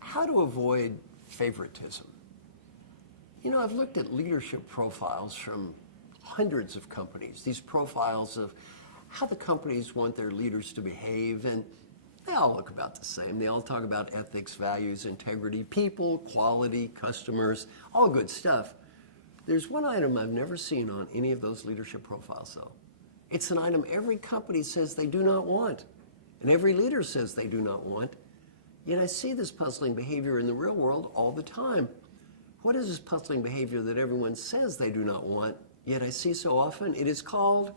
How to avoid favoritism. You know, I've looked at leadership profiles from hundreds of companies, these profiles of how the companies want their leaders to behave, and they all look about the same. They all talk about ethics, values, integrity, people, quality, customers, all good stuff. There's one item I've never seen on any of those leadership profiles, though. It's an item every company says they do not want, and every leader says they do not want. Yet I see this puzzling behavior in the real world all the time. What is this puzzling behavior that everyone says they do not want, yet I see so often? It is called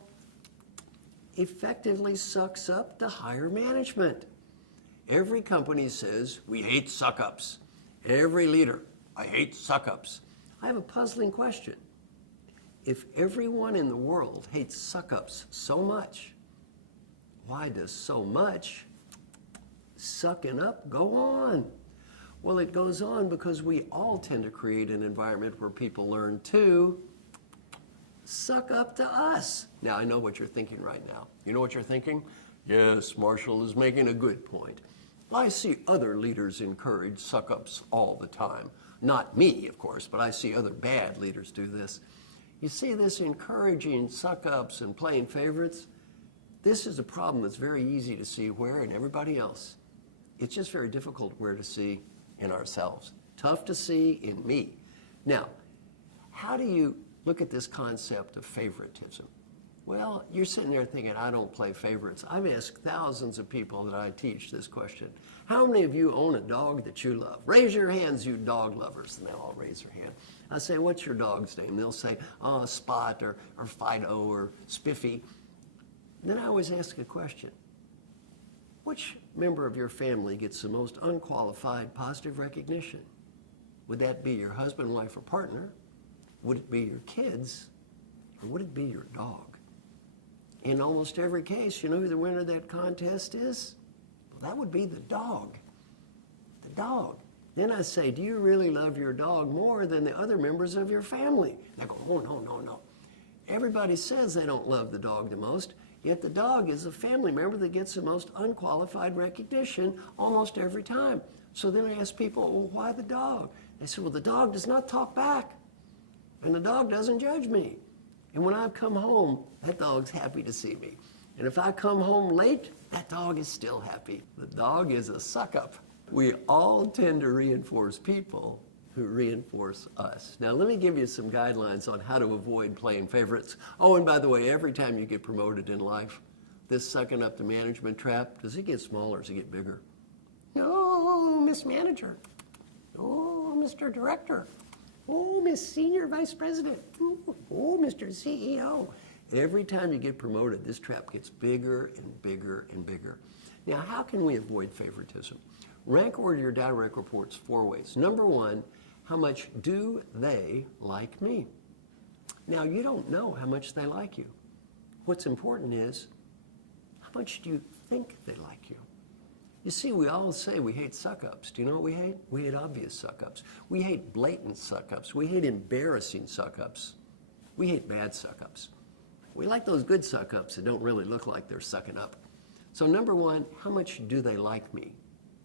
effectively sucks up to higher management. Every company says, we hate suck-ups. Every leader, I hate suck-ups. I have a puzzling question. If everyone in the world hates suck-ups so much, why does so much sucking up go on? Well, it goes on because we all tend to create an environment where people learn to suck up to us. Now, I know what you're thinking right now. You know what you're thinking? Yes, Marshall is making a good point. I see other leaders encourage suck-ups all the time. Not me, of course, but I see other bad leaders do this. You see this encouraging suck-ups and playing favorites? This is a problem that's very easy to see where in everybody else. It's just very difficult where to see in ourselves. Tough to see in me. Now, how do you look at this concept of favoritism? Well, you're sitting there thinking, I don't play favorites. I've asked thousands of people that I teach this question. How many of you own a dog that you love? Raise your hands, you dog lovers. And they'll all raise their hand. I say, what's your dog's name? They'll say, oh, Spot or Fido or Spiffy. Then I always ask a question. Which member of your family gets the most unqualified positive recognition? Would that be your husband, wife, or partner? Would it be your kids? Or would it be your dog? In almost every case, you know who the winner of that contest is? Well, that would be the dog. The dog. Then I say, do you really love your dog more than the other members of your family? And they go, oh, no. Everybody says they don't love the dog the most, yet the dog is a family member that gets the most unqualified recognition almost every time. So then I ask people, well, why the dog? They say, well, the dog does not talk back, and the dog doesn't judge me. And when I come home, that dog's happy to see me. And if I come home late, that dog is still happy. The dog is a suck-up. We all tend to reinforce people who reinforce us. Now, let me give you some guidelines on how to avoid playing favorites. Oh, and by the way, every time you get promoted in life, this sucking up to management trap, does it get smaller or does it get bigger? Oh, Miss Manager. Oh, Mr. Director. Oh, Miss Senior Vice President. Oh, Mr. CEO. And every time you get promoted, this trap gets bigger and bigger and bigger. Now, how can we avoid favoritism? Rank order your direct reports 4 ways. Number 1, how much do they like me? Now, you don't know how much they like you. What's important is, how much do you think they like you? You see, we all say we hate suck-ups. Do you know what we hate? We hate obvious suck-ups. We hate blatant suck-ups. We hate embarrassing suck-ups. We hate bad suck-ups. We like those good suck-ups that don't really look like they're sucking up. So number 1, how much do they like me?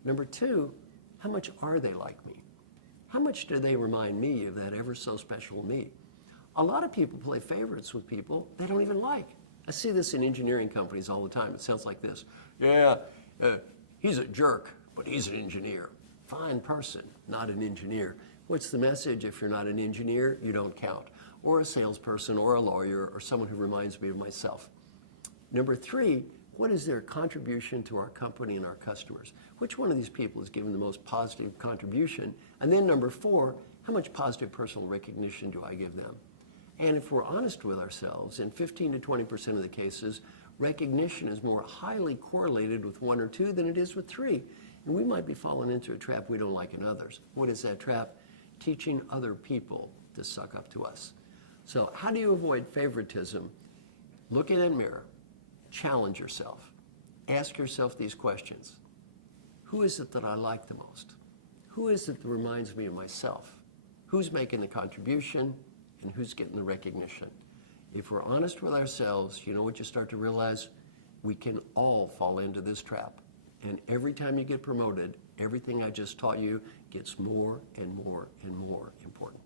Number 2, how much are they like me? How much do they remind me of that ever so special me? A lot of people play favorites with people they don't even like. I see this in engineering companies all the time. It sounds like this. Yeah, he's a jerk, but he's an engineer. Fine person, not an engineer. What's the message? If you're not an engineer, you don't count. Or a salesperson, or a lawyer, or someone who reminds me of myself. Number 3, what is their contribution to our company and our customers? Which one of these people is giving the most positive contribution? And then number 4, how much positive personal recognition do I give them? And if we're honest with ourselves, in 15 to 20% of the cases, recognition is more highly correlated with 1 or 2 than it is with 3. And we might be falling into a trap we don't like in others. What is that trap? Teaching other people to suck up to us. So how do you avoid favoritism? Look in that mirror. Challenge yourself. Ask yourself these questions. Who is it that I like the most? Who is it that reminds me of myself? Who's making the contribution and who's getting the recognition? If we're honest with ourselves, you know what you start to realize? We can all fall into this trap. And every time you get promoted, everything I just taught you gets more and more and more important.